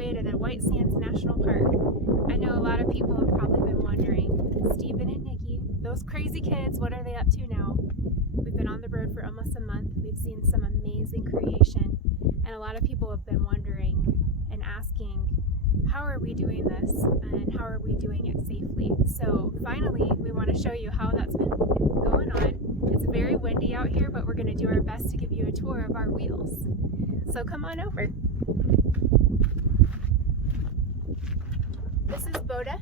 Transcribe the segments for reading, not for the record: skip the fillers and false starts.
way to the White Sands National Park. I know a lot of people have probably been wondering, Steven and Niki, those crazy kids, what are they up to now? We've been on the road for almost a month. We've seen some amazing creation, and a lot of people have been wondering and asking, how are we doing this and how are we doing it safely? So finally, we want to show you how that's been going on. It's very windy out here, but we're going to do our best to give you a tour of our wheels. So come on over. This is Boda.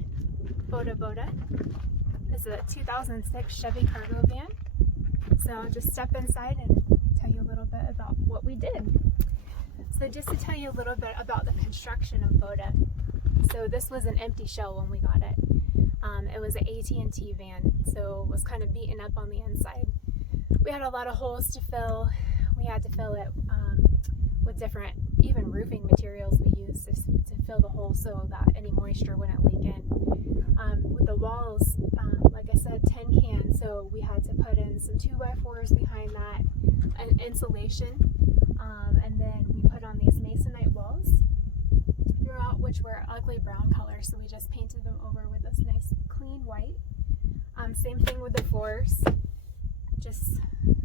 This is a 2006 Chevy cargo van. So I'll just step inside and tell you a little bit about what we did. So just to tell you a little bit about the construction of Boda. So this was an empty shell when we got it. It was an AT&T van, so it was kind of beaten up on the inside. We had a lot of holes to fill. We had to fill it with different, even roofing materials we used to fill the hole so that any moisture wouldn't leak in. With the walls, like I said, tin can, so we had to put in some 2x4s behind that, and insulation, and then we put on these masonite walls throughout, which were ugly brown color, so we just painted them over with this nice clean white. Same thing with the floors, just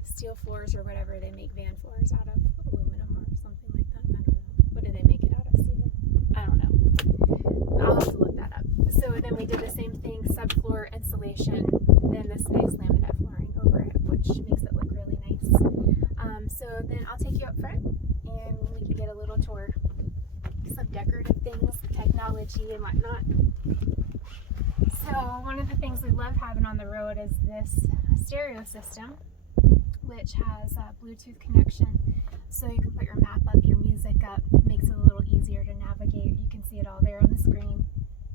steel floors or whatever they make van floors out of, aluminum or something like that. I don't know. What do they make it out of, Steven? I don't know. I'll have to look that up. So then we did the same thing, subfloor insulation, then this nice laminate flooring over it, which makes it look really nice. So then I'll take you up front and we can get a little tour. Some decorative things, technology and whatnot. So one of the things we love having on the road is this stereo system, which has a Bluetooth connection, so you can put your map up, your music up, makes it a little easier to navigate. You can see it all there on the screen.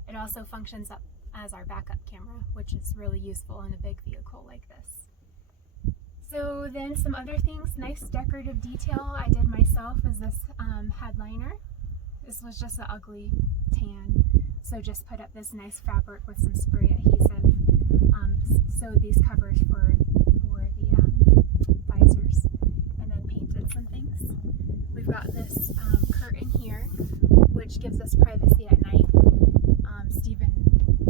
It also functions up as our backup camera, which is really useful in a big vehicle like this. So then some other things, nice decorative detail I did myself is this headliner. This was just an ugly tan, so just put up this nice fabric with some spray adhesive. Sewed these covers for the visors, and then painted some things. We've got this curtain here, which gives us privacy at night. Steven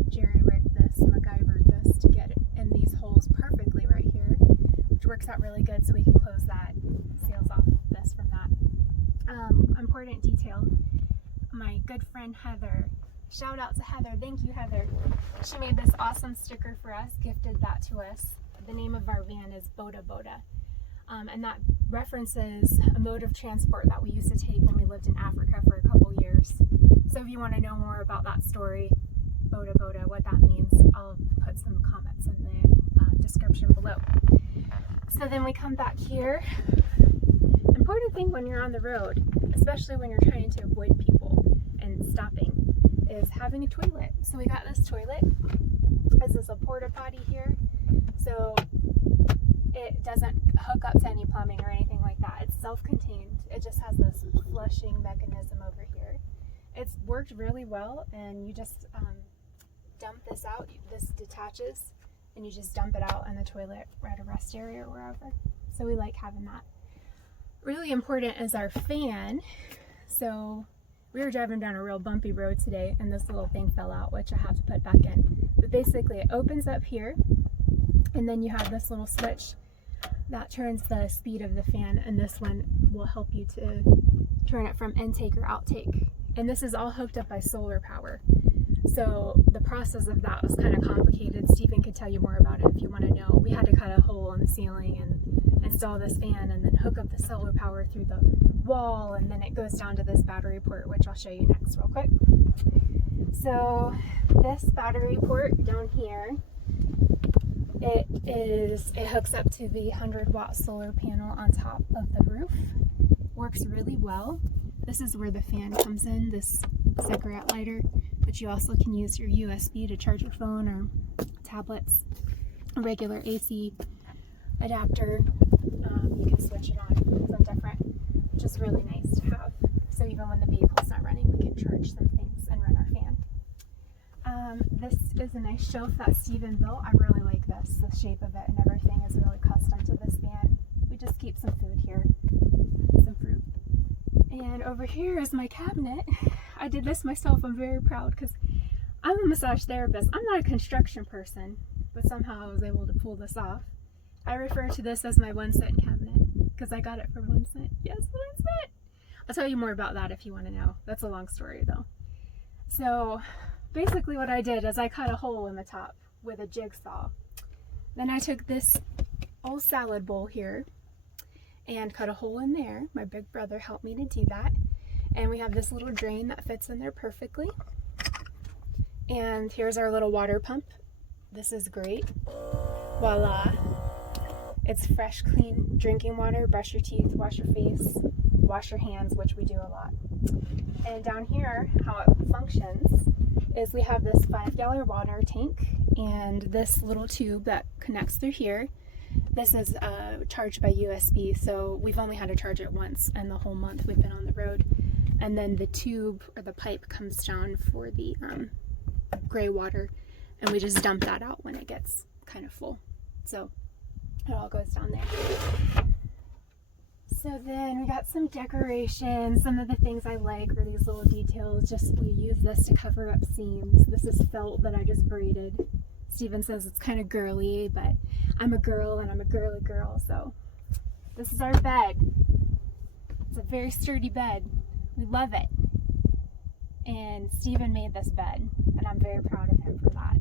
jerry-rigged this, MacGyvered this to get it in these holes perfectly right here, which works out really good, so we can close that, seals off this from that. Important detail, my good friend Heather, shout out to Heather, thank you Heather. She made this awesome sticker for us, gifted that to us. The name of our van is Boda, and that references a mode of transport that we used to take when we lived in Africa for a couple years. So if you want to know more about that story, Boda, what that means, I'll put some comments in the description below. So then we come back here. Important thing when you're on the road, especially when you're trying to avoid people and stopping, is having a toilet. So we got this toilet. This is a porta potty here. So it doesn't hook up to any plumbing or anything like that. It's self-contained. It just has this flushing mechanism over here. It's worked really well, and you just dump this out. This detaches, and you just dump it out in the toilet or at a rest area or wherever. So we like having that. Really important is our fan. So we were driving down a real bumpy road today, and this little thing fell out, which I have to put back in. But basically, it opens up here, and then you have this little switch that turns the speed of the fan, and this one will help you to turn it from intake or outtake. And this is all hooked up by solar power. So the process of that was kind of complicated. Steven could tell you more about it if you want to know. We had to cut a hole in the ceiling and install this fan, and then hook up the solar power through the wall, and then it goes down to this battery port, which I'll show you next real quick. So this battery port down here, it hooks up to the 100-watt solar panel on top of the roof. Works really well. This is where the fan comes in, this cigarette lighter, but you also can use your USB to charge your phone or tablets, a regular AC adapter. You can switch it on from different, which is really nice to have. So even when the vehicle's not running, we can charge some things and run our fan. This is a nice shelf that Steven built. I really like this. The shape of it and everything is really custom to this van. We just keep some food here, some fruit. And over here is my cabinet. I did this myself. I'm very proud because I'm a massage therapist. I'm not a construction person, but somehow I was able to pull this off. I refer to this as my 1 cent cabinet because I got it for 1 cent. Yes, 1 cent. I'll tell you more about that if you want to know. That's a long story though. So basically what I did is I cut a hole in the top with a jigsaw. Then I took this old salad bowl here and cut a hole in there. My big brother helped me to do that. And we have this little drain that fits in there perfectly. And here's our little water pump. This is great. Voila. It's fresh, clean drinking water. Brush your teeth, wash your face, wash your hands, which we do a lot. And down here, how it functions is we have this 5-gallon water tank and this little tube that connects through here. This is charged by USB, so we've only had to charge it once in the whole month we've been on the road. And then the tube or the pipe comes down for the gray water, and we just dump that out when it gets kind of full. So it all goes down there. So then we got some decorations. Some of the things I like are these little details. Just we use this to cover up seams. This is felt that I just braided. Steven says it's kind of girly, but I'm a girl and I'm a girly girl. So this is our bed. It's a very sturdy bed. We love it. And Steven made this bed, and I'm very proud of him for that.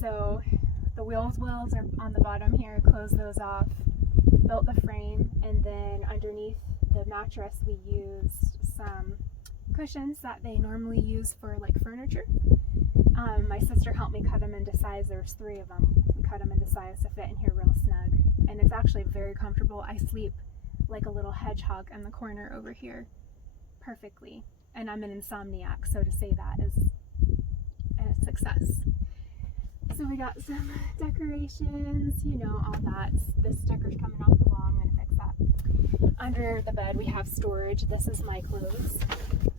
So the wheels are on the bottom here. Close those off. Built the frame, and then underneath the mattress we used some cushions that they normally use for like furniture. My sister helped me cut them into size. There's 3 of them. We cut them into size to fit in here real snug, and it's actually very comfortable. I sleep like a little hedgehog in the corner over here perfectly, and I'm an insomniac, so to say that is a success. So we got some decorations, you know, all that. This sticker's coming off the wall. I'm going to fix that. Under the bed we have storage. This is my clothes.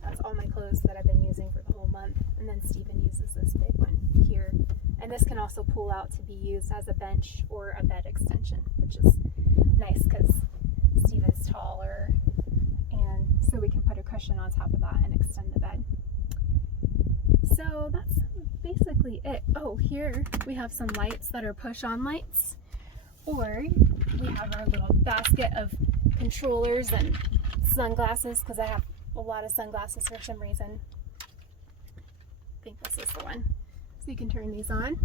That's all my clothes that I've been using for the whole month. And then Steven uses this big one here. And this can also pull out to be used as a bench or a bed extension, which is nice because Steven's taller. And so we can put a cushion on top of that and extend the bed. So that's basically it. Oh, here we have some lights that are push-on lights, or we have our little basket of controllers and sunglasses, because I have a lot of sunglasses for some reason. I think this is the one. So you can turn these on,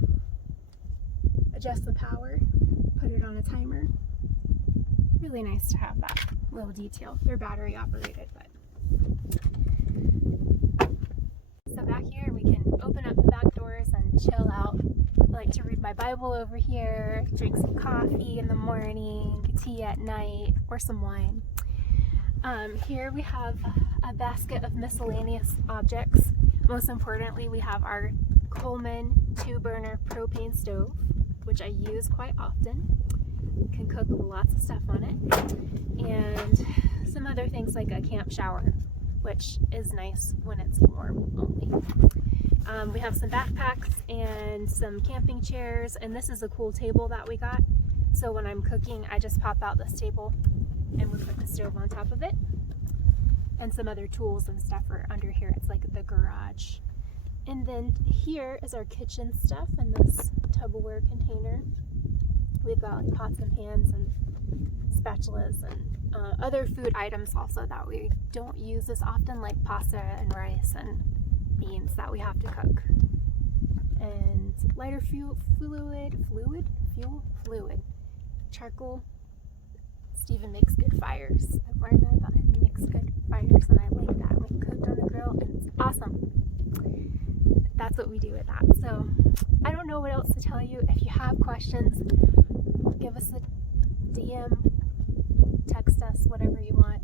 adjust the power, put it on a timer. Really nice to have that little detail. They're battery operated, but so back here we can open up the back doors and chill out. I like to read my Bible over here, drink some coffee in the morning, tea at night, or some wine. Here we have a basket of miscellaneous objects. Most importantly, we have our Coleman 2-burner propane stove, which I use quite often. Can cook lots of stuff on it. And some other things like a camp shower, which is nice when it's warm only. We have some backpacks and some camping chairs, and this is a cool table that we got. So when I'm cooking, I just pop out this table and we put the stove on top of it. And some other tools and stuff are under here. It's like the garage. And then here is our kitchen stuff in this Tupperware container. We've got like pots and pans and spatulas and other food items also that we don't use as often, like pasta and rice and beans that we have to cook. And lighter fuel fluid, charcoal. Steven makes good fires. I've learned that about him. He makes good fires, and I like that when cooked on the grill, and it's awesome. That's what we do with that. So I don't know what else to tell you. If you have questions, give us a DM, text us, whatever you want.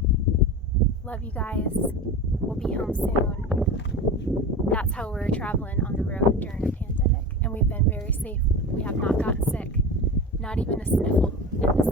Love you guys. We'll be home soon. That's how we're traveling on the road during a pandemic, and we've been very safe. We have not gotten sick, not even a sniffle in this